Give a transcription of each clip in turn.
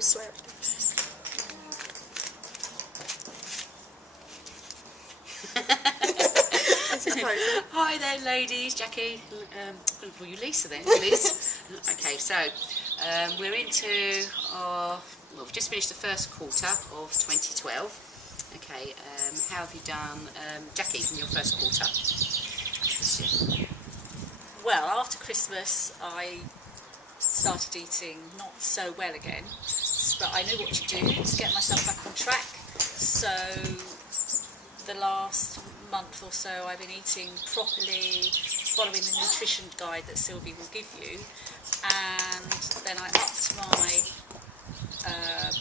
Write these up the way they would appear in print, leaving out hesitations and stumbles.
Slept. Hi there, ladies. Jackie. I'm going to call you Lisa then, Liz. Okay, so we're into our. Well, we've just finished the first quarter of 2012. Okay, how have you done, Jackie, in your first quarter this year? Well, after Christmas, I started eating not so well again, but I knew what to do to get myself back on track. So the last month or so I've been eating properly, following the nutrition guide that Sylvie will give you, and then I upped my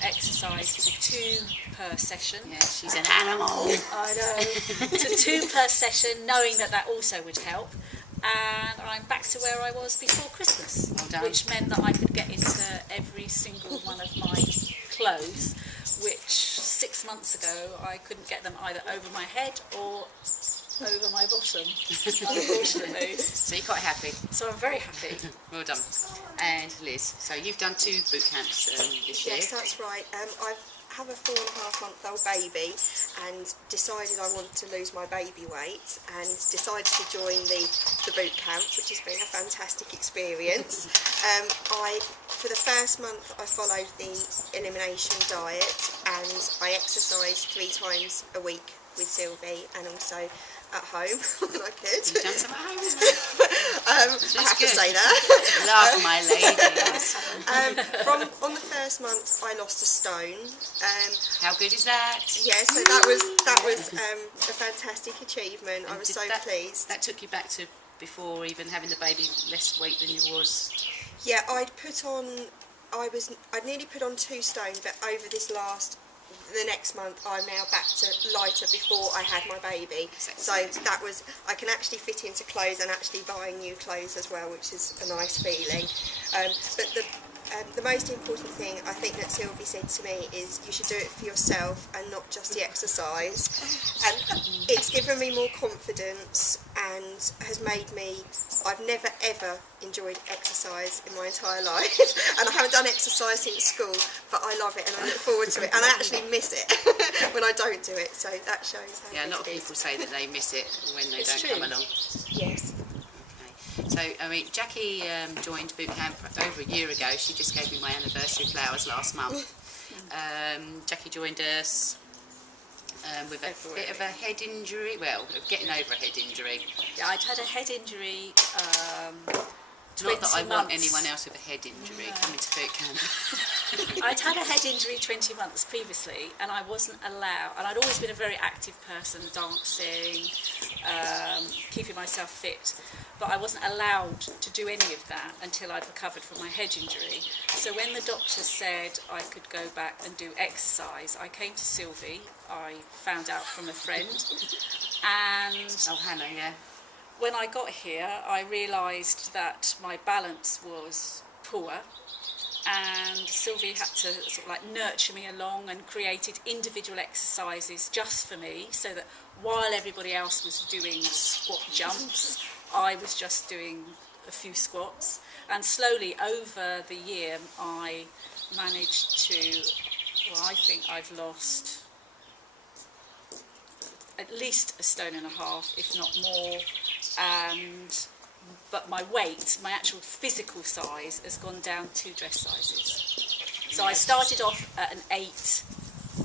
exercise to 2 per session. Yeah, she's an animal. I know. To 2 per session, knowing that that also would help. And I'm back to where I was before Christmas, Well done. which meant that I could get into every single one of my clothes, which 6 months ago I couldn't get them either over my head or over my bottom, unfortunately. So you're quite happy. So I'm very happy. Well done. And Liz, so you've done 2 boot camps this year. Yes, that's right. I have a 4.5-month-old baby and decided I wanted to lose my baby weight and decided to join the boot camp, which has been a fantastic experience. For the first month I followed the elimination diet and I exercised 3 times a week with Sylvie and also at home when I could. You've done some at home as well. I have to say that. Love my ladies. On the first month I lost a stone. How good is that? Yeah, so that was a fantastic achievement. I was so pleased. That took you back to before even having the baby, less weight than you was. Yeah, I'd nearly put on 2 stone, but over the next month I'm now back to lighter before I had my baby. So that was, I can actually fit into clothes and actually buying new clothes as well, which is a nice feeling. But the most important thing I think that Sylvie said to me is you should do it for yourself and not just the exercise. And it's given me more confidence and has made me, I've never ever enjoyed exercise in my entire life, and I haven't done exercise since school, but I love it and I look forward to it, and I actually miss it when I don't do it, so that shows how Yeah, a good lot of it is. people say that they miss it when they don't true. come along. Yes. Okay. So, I mean, Jackie joined Bootcamp over a year ago. She just gave me my anniversary flowers last month. Jackie joined us with a bit of a head injury, well, getting over a head injury. Yeah, I'd had a head injury. Not that I want months. anyone else with a head injury coming to Bootcamp. I'd had a head injury 20 months previously, and I wasn't allowed, and I'd always been a very active person, dancing, keeping myself fit, but I wasn't allowed to do any of that until I'd recovered from my head injury. So when the doctor said I could go back and do exercise, I came to Sylvie, I found out from a friend, and Oh, Hannah, yeah. when I got here, I realised that my balance was poor, and Sylvie had to sort of like nurture me along and created individual exercises just for me, so that while everybody else was doing squat jumps, I was just doing a few squats. And slowly over the year, I managed to, well, I think I've lost at least 1.5 stones, if not more, but my weight, my actual physical size, has gone down 2 dress sizes. So I started off at an 8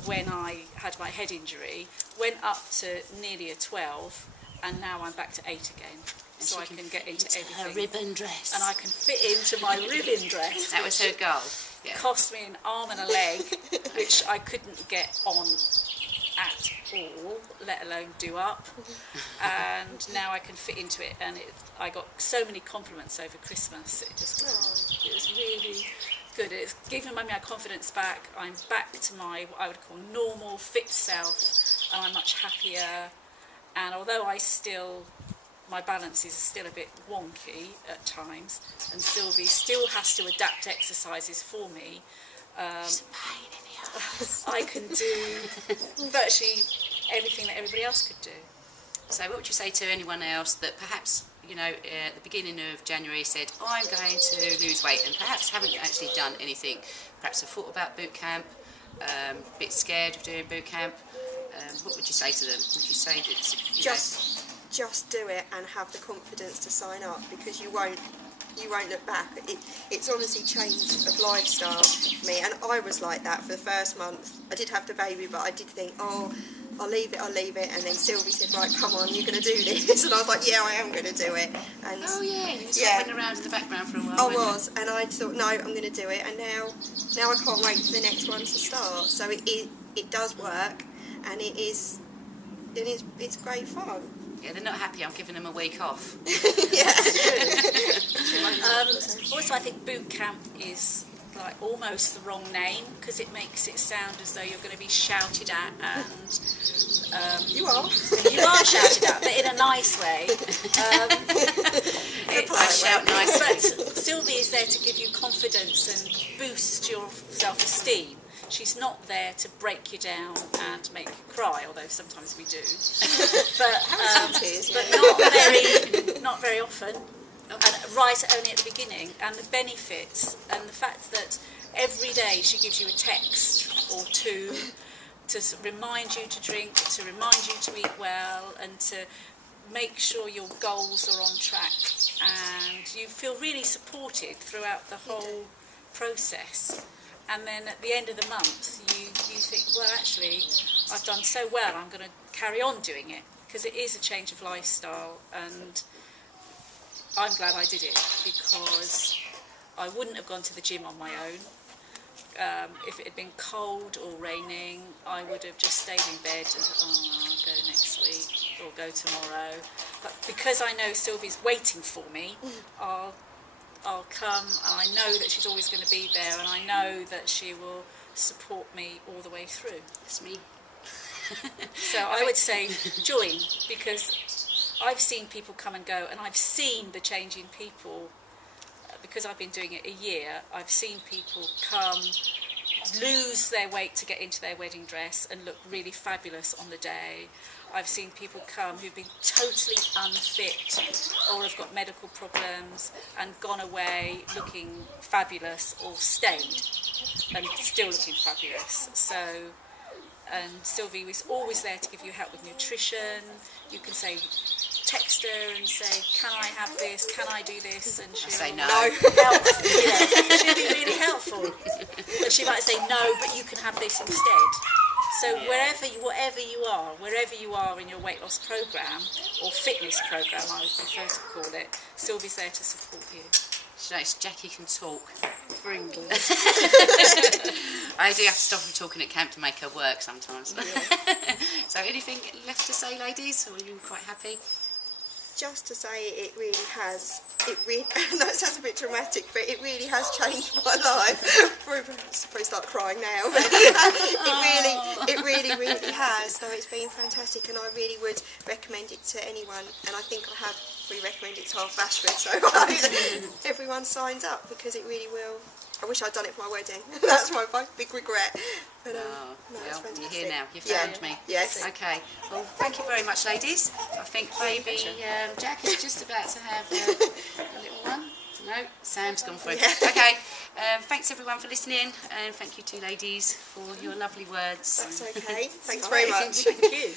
when I had my head injury, went up to nearly a 12, and now I'm back to 8 again. And so she I can get into everything. her ribbon dress. And I can fit into my ribbon dress. That was her goal. Yeah. Cost me an arm and a leg, which I couldn't get on at all, let alone do up, and now I can fit into it, and I got so many compliments over Christmas. It was really good. It's given my confidence back. I'm back to my, what I would call, normal fit self, and I'm much happier. And although my balance is still a bit wonky at times, and Sylvie still has to adapt exercises for me, She's a pain in the ass. I can do virtually everything that everybody else could do. So what would you say to anyone else that perhaps you know, at the beginning of January said, I'm going to lose weight, and perhaps haven't actually done anything, perhaps have thought about boot camp, a bit scared of doing boot camp, what would you say to them? Would you say that, you just do it and have the confidence to sign up, because you won't look back. It's honestly changed of lifestyle for me, and I was like that for the first month. I did have the baby, but I did think, oh, I'll leave it, and then Sylvie said, right, come on, you're going to do this, and I was like, yeah, I am going to do it. And oh yeah, you was hovering around in the background for a while. I was, and I thought, no, I'm going to do it, and now I can't wait for the next one to start. So it does work, and it's great fun. Yeah, they're not happy I'm giving them a week off. Yeah. Also, I think boot camp is like almost the wrong name, because it makes it sound as though you're going to be shouted at, and You are shouted at, but in a nice way. I shout nice. But Sylvie is there to give you confidence and boost your self-esteem. She's not there to break you down and make you cry, although sometimes we do. But not very often. And right only at the beginning. And the benefits and the fact that every day she gives you a text or two to remind you to drink, to remind you to eat well, and to make sure your goals are on track, and you feel really supported throughout the whole process. And then at the end of the month you think, well, actually I've done so well, I'm going to carry on doing it, because it is a change of lifestyle, and I'm glad I did it, because I wouldn't have gone to the gym on my own. If it had been cold or raining, I would have just stayed in bed and thought, oh, I'll go next week or go tomorrow. But because I know Sylvie's waiting for me, I'll come, and I know that she's always going to be there, and I know that she will support me all the way through. It's me. So I would say join, because I've seen people come and go, and I've seen the change in people. Because I've been doing it a year, I've seen people come, lose their weight to get into their wedding dress and look really fabulous on the day. I've seen people come who've been totally unfit or have got medical problems and gone away looking fabulous, or stayed and still looking fabulous. So, and Sylvie was always there to give you help with nutrition. You can say, text her and say, can I have this, can I do this, and she'll say no. Help, she'll be really helpful. But she might say, no, but you can have this instead. So wherever you are in your weight loss programme, or fitness programme I would prefer to call it, Sylvie's there to support you. So it's Jackie can talk. Bring it. I do have to stop her talking at camp to make her work sometimes. Yeah. So anything left to say, ladies, or are you quite happy? Just to say, it really, that sounds a bit dramatic, but it really has changed my life. Probably start crying now, but it really has. So it's been fantastic, and I really would recommend it to anyone, and I think I have recommended it to half Ashford, so I hope that everyone signs up, because it really will. I wish I'd done it for my wedding. That's my big regret. But, well, you're here now. You've found me. Yes. Okay. Well, thank you very much, ladies. I think baby Jack is just about to have a little one. No, Sam's gone through. Yeah. Okay. Thanks everyone for listening, and thank you two ladies for your lovely words. That's okay. Thanks very much. Thank you.